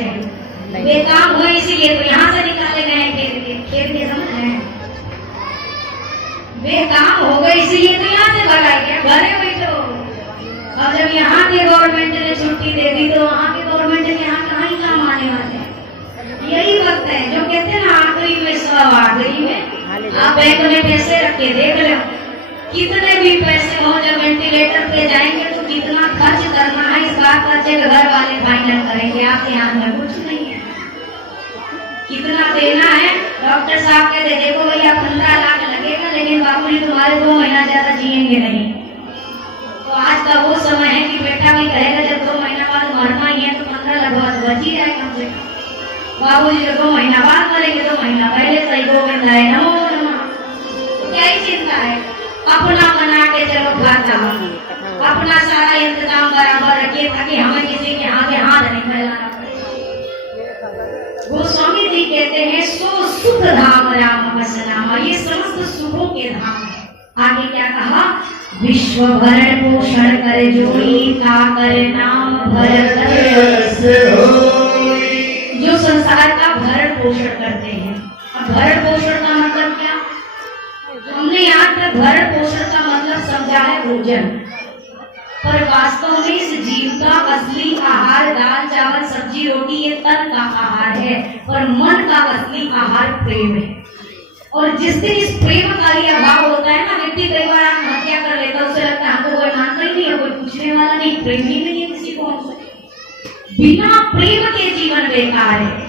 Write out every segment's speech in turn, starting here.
से बेकाम हुए इसीलिए तो यहाँ से निकाले गए खेत के समझ रहे हैं। बेकाम हो गए इसीलिए तो यहाँ से भगाए गए, भरे हुए तो। और जब यहाँ के गवर्नमेंट ने छुट्टी दे दी तो वहाँ के गवर्नमेंट के यहाँ कहाँ ही काम आने वाले हैं। यही वक्त है जो कहते हैं ना, आखिरी में सब आखिरी में। आप बैंक में पैसे रख के देख लो, कितने भी पैसे हो, जब वेंटिलेटर पे जाएंगे तो कितना खर्च करना है इस बात का चेक घर वाले फाइनल करेंगे। आपके हाथ में कुछ नहीं है, कितना देना है। डॉक्टर साहब कहते देखो भैया 15 लाख लगेगा, लेकिन बाबूजी तुम्हारे 2 महीना ज्यादा जिएंगे नहीं। तो आज का वो समय है कि बेटा भी कहेगा जब 2 महीना बाद मरना ही है तो 15 लाख बच ही जाए कम से कम। बाबूजी जब 2 महीना बाद मरेंगे 2 महीना पहले सही गोविंद है नमो नमः। तो क्या ही चिंता है, अपना बना के चलो खाता, अपना सारा इंतजाम बराबर रखिए ताकि हमें किसी के आगे हाथ नहीं फैलाना पड़े। गोस्वामी जी कहते हैं सो सुख धाम राम बस नाम, ये समस्त सुखों के धाम है। आगे क्या कहा, विश्व भरण पोषण कर जोई का कर नाम भरत जो संसार का भरण पोषण करते हैं। अब भरण पोषण का मतलब क्या, हमने यहाँ तक भरण पोषण का मतलब समझा है भोजन, पर वास्तव में इस जीव का असली आहार दाल चावल सब्जी रोटी ये तन का आहार है, पर मन का असली आहार प्रेम है। और जिस दिन इस प्रेम का ही अभाव होता है ना, व्यक्ति कई बार आत्महत्या कर लेता है, उसे लगता है हमको कोई मानता ही नहीं है, कोई पूछने वाला नहीं, प्रेम ही नहीं है किसी को हमसे। बिना प्रेम के जीवन बेकार है।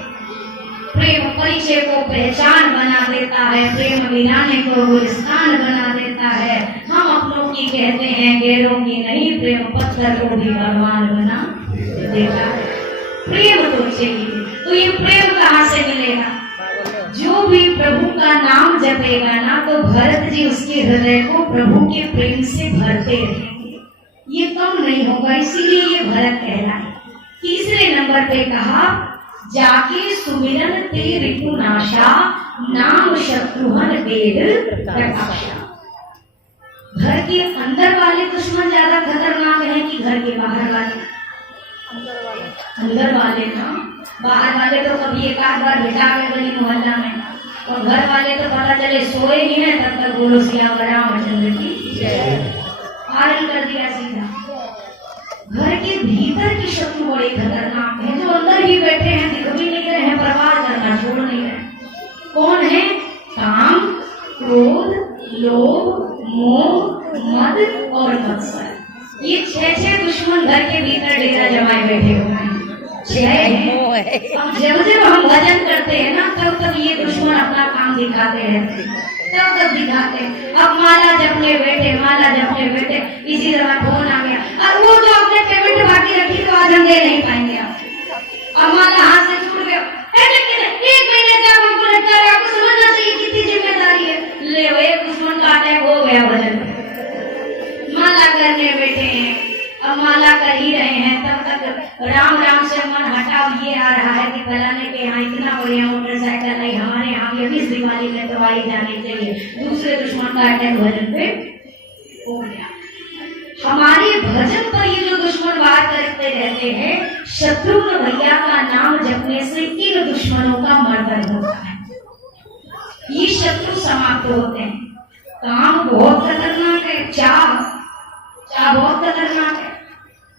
प्रेम परिचय को पहचान बना देता है, प्रेम वीराने को गुलिस्तान बना देता है। हम अपनों की कहते हैं गैरों की नहीं, प्रेम पत्थर को भी भगवान बना देता है। प्रेम तो चाहिए, तो ये प्रेम कहाँ से मिलेगा, जो भी प्रभु का नाम जपेगा ना तो भरत जी उसके हृदय को प्रभु के प्रेम से भरते रहेंगे, ये कम नहीं होगा, इसीलिए ये भरत कहलाए। तीसरे नंबर पे कहा जाके सुमिरन ते रिपुनाशा नाम शत्रुहन वेद प्रकाशा। घर के अंदर वाले दुश्मन ज्यादा खतरनाक है कि घर के बाहर वाले? अंदर वाले ना, बाहर वाले तो कभी एक आध बार भेटा गए मोहल्ला में, और घर वाले तो पता चले सोए ही है तब तक बोलो सियावर रामचंद्र की पालन कर दिया सीधा। घर के भीतर की शत्रु बड़े खतरनाक है, जो अंदर ही बैठे हैं, दिख भी नहीं रहे हैं, परवाह करना छोड़ नहीं रहे। कौन है? काम, क्रोध, लोभ, मोह, मद और मत्सर। ये 6 दुश्मन घर के भीतर डेरा जमाए बैठे हुए हैं। 6 हैं। अब जब हम भजन करते हैं ना तब ये दुश्मन अपना काम दिखाते रहते हैं, तब दिखाते हैं। अब माला जपने बैठे, इसी तरह फोन आ गया, और वो जो आपने पेमेंट बाकी रखी तो आज हम दे नहीं पाएंगे आप। अब माला हाथ से छूट गया, लेकिन 1 महीने से हमको लगता है, आपको समझना चाहिए कितनी जिम्मेदारी है। ले एक दुश्मन का अटैक हो गया भजन में, माला करने बैठे हैं, अब माला कर ही रहे हैं, तब तक राम राम से मन हटा ये आ रहा है कि फलाने के यहाँ इतना बढ़िया मोटरसाइकिल नहीं, हमारे यहाँ भी इस दिवाली में तो आई जानी चाहिए। दूसरे दुश्मन का अटैक भजन पे हो गया। हमारे भजन पर ये जो दुश्मन वार करते रहते हैं, शत्रुघ्न भैया का नाम जपने से इन दुश्मनों का मर्दन होता है, ये शत्रु समाप्त होते हैं। काम बहुत खतरनाक है, चाह बहुत खतरनाक है।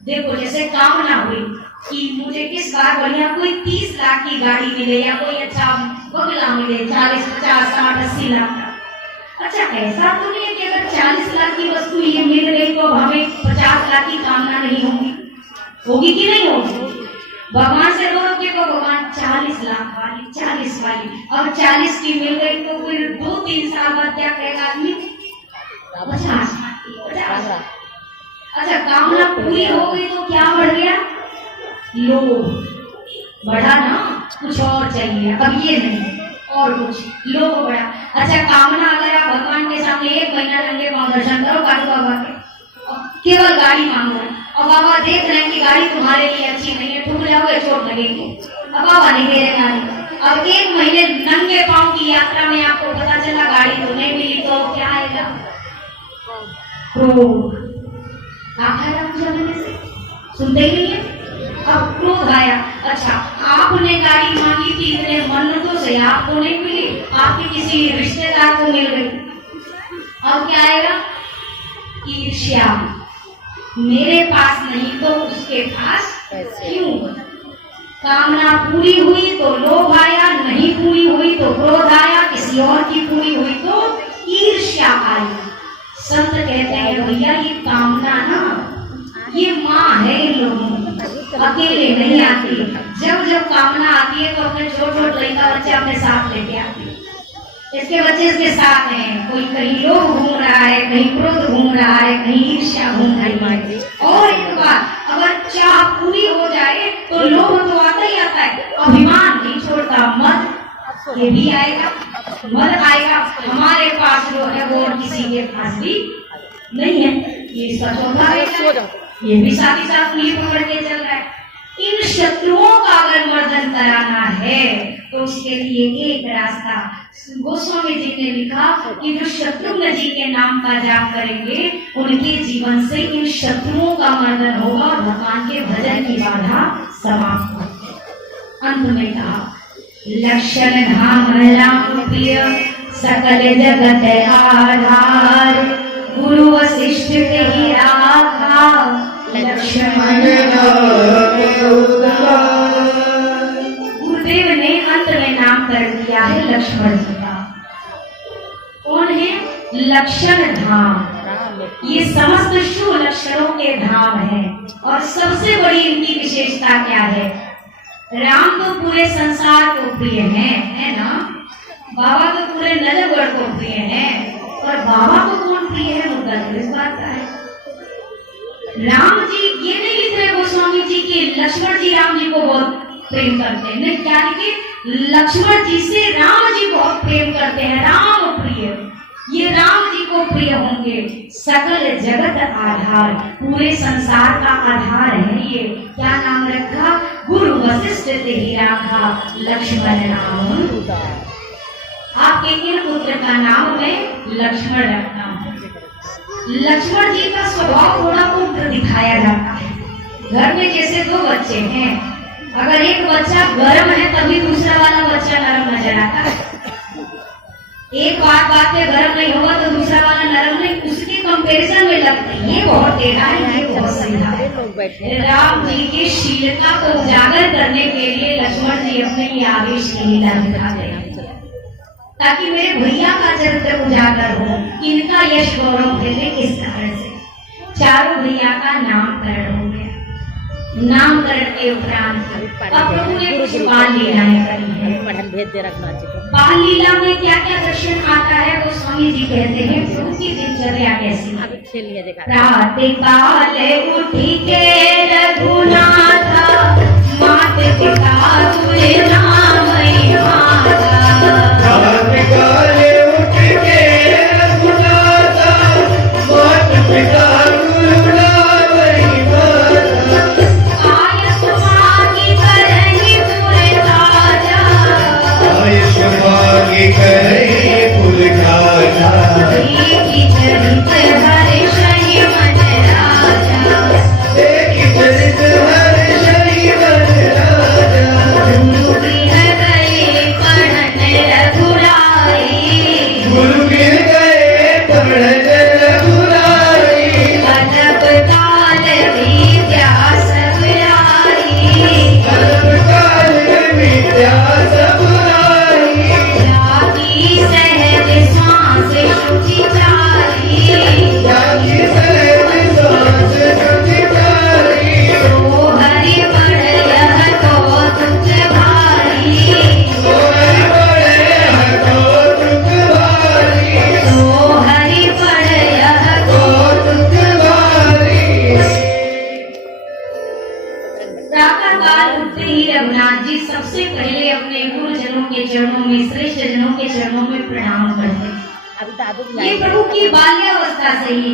देखो जैसे कामना हुई कि मुझे किस बार बढ़िया कोई 30 लाख की गाड़ी मिले या कोई अच्छा बंगला मिले, 40, 50, 60, 80 लाख का। अच्छा ऐसा तो नहीं है कि अगर 40 लाख की वस्तु ये मिल गई तो हमें 50 लाख की कामना नहीं होगी कि नहीं होगी? भगवान से बोलोगे तो भगवान 40 लाख वाली, 40 वाली, अब 40 की मिल गई तो फिर 2-3 साल बाद क्या कहेगा आदमी? 50 लाख। अच्छा कामना पूरी हो गई तो क्या बढ़ गया? लोभ बढ़ा ना, कुछ और चाहिए, अब ये नहीं और कुछ, लोभ बढ़ा। अच्छा कामना अगर आप भगवान के सामने 1 महीना नंगे पांव दर्शन करो कालू बाबा के, केवल गाड़ी मांगो, और बाबा देख रहे हैं कि गाड़ी तुम्हारे लिए अच्छी नहीं है, ठुक जाओगे चोट लगेगी, अब बाबा नहीं दे रहे गाड़ी। अब 1 महीने नंगे पांव की यात्रा में आपको पता चला गाड़ी तो नहीं मिली, तो क्या आएगा? क्रोध। सुनते ही नहीं है। अब क्रोध आया। अच्छा आप से आपको नहीं मिली, आपके किसी रिश्तेदार को मिल गई। अब क्या आएगा? ईर्ष्या, मेरे पास नहीं तो उसके पास क्यों। कामना पूरी हुई तो लोभ आया, नहीं पूरी हुई तो क्रोध आया, किसी और की पूरी हुई तो ईर्ष्या आई। संत कहते हैं भैया ये कामना ना ये माँ है इन लोगों की, अकेले नहीं आती। जब जब कामना आती है तो अपने छोटे छोटे लड़का बच्चे अपने साथ लेके आती है। इसके बच्चे इसके साथ हैं, कोई कहीं लोभ घूम रहा है, कहीं क्रोध घूम रहा है, कहीं ईर्ष्या घूम रही है। और एक बात, अगर चाह पूरी हो जाए तो लोभ तो आता ही आता है, अभिमान नहीं छोड़ता, मद ये भी आएगा, मद आएगा। हमारे पास जो है वो और किसी के पास भी नहीं है, ये इसका चौथा है। ये भी साथ ही साथ उंगली पकड़ के चल रहा है। इन शत्रुओं का अगर मर्दन कराना है तो उसके लिए एक रास्ता गोस्वामी जी ने लिखा कि जो शत्रुघ्न जी के नाम का जाप करेंगे उनके जीवन से इन शत्रुओं का मर्दन होगा और भगवान के भजन की बाधा समाप्त होगी। अंत में कहा लक्षण धाम राम प्रिय सकल जगत आधार, गुरु वशिष्ठ के ही राखा लक्ष्मण। गुरुदेव ने अंत में नाम कर दिया है लक्ष्मण जी का। कौन है? लक्षण धाम। ये समस्त शुभ लक्षणों के धाम है। और सबसे बड़ी इनकी विशेषता क्या है? राम तो पूरे संसार को प्रिय है ना। बाबा तो पूरे नलगढ़ को प्रिय है। और बाबा को कौन प्रिय है? मुद्दा तो इस बात का है। राम जी ये नहीं लिख रहे गोस्वामी जी के लक्ष्मण जी राम जी को बहुत प्रेम करते हैं, नहीं, क्या लिखे? लक्ष्मण जी से राम जी बहुत प्रेम करते हैं, राम प्रिय। ये राम जी को प्रिय होंगे। सकल जगत आधार, पूरे संसार का आधार है ये। क्या नाम रखा? गुरु वशिष्ठ ते ही राखा लक्ष्मण राम। आपके इन पुत्र का नाम मैं लक्ष्मण रखता हूँ। लक्ष्मण जी का स्वभाव थोड़ा उग्र दिखाया जाता है। घर में जैसे दो बच्चे हैं, अगर एक बच्चा गर्म है तभी दूसरा वाला बच्चा नरम नजर आता है। एक बात पे गर्म नहीं होगा तो दूसरा वाला नरम नहीं, उसके कंपैरिजन में लगता है ये बहुत टेढ़ा है, ये बहुत सीधा है। राम जी की शीलता को उजागर करने के लिए लक्ष्मण जी अपने ये आवेश की लीला दिखाते हैं ताकि मेरे भैया का चरित्र उजागर हो, इनका यश गौरव फैले। इस कारण से चारों भैया का नामकरण हो गया। नामकरण के उपरांत अब प्रभु ने कुछ बाल लीलाएं करी है। बाल लीला में क्या क्या दर्शन आता है वो स्वामी जी कहते हैं प्रभु की दिनचर्या कैसी। प्रातः काल उठी के रघुनाथ मात पिता तुझे नाम ये प्रभु की बाल्यावस्था से ही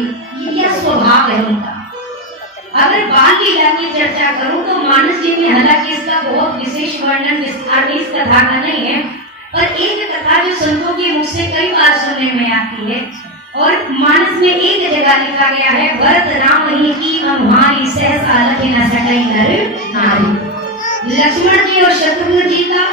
यह स्वभाव है उनका। अगर बाल लीला की चर्चा करूं तो मानस जी में, हालांकि इसका बहुत विशेष वर्णन विस्तार में इस कथा का नहीं है, पर एक कथा जो संतों के मुख से कई बार सुनने में आती है और मानस में एक जगह लिखा गया है, भरत राम ही की अनुहारी सहसा लखी न सकई नर नारी। लक्ष्मण जी और शत्रुघ्न जी का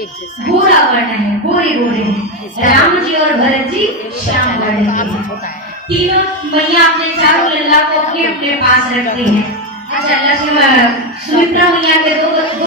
एक जैसा भूरा वर्ण है, गोरे गोरे हैं। राम जी और भरत जी श्याम वर्ण के हैं। छोटा है। तीनों मैया अपने चारों लल्ला को अपने अपने पास रखती हैं। अच्छा, लक्ष्मण सुमित्रा मैया के दो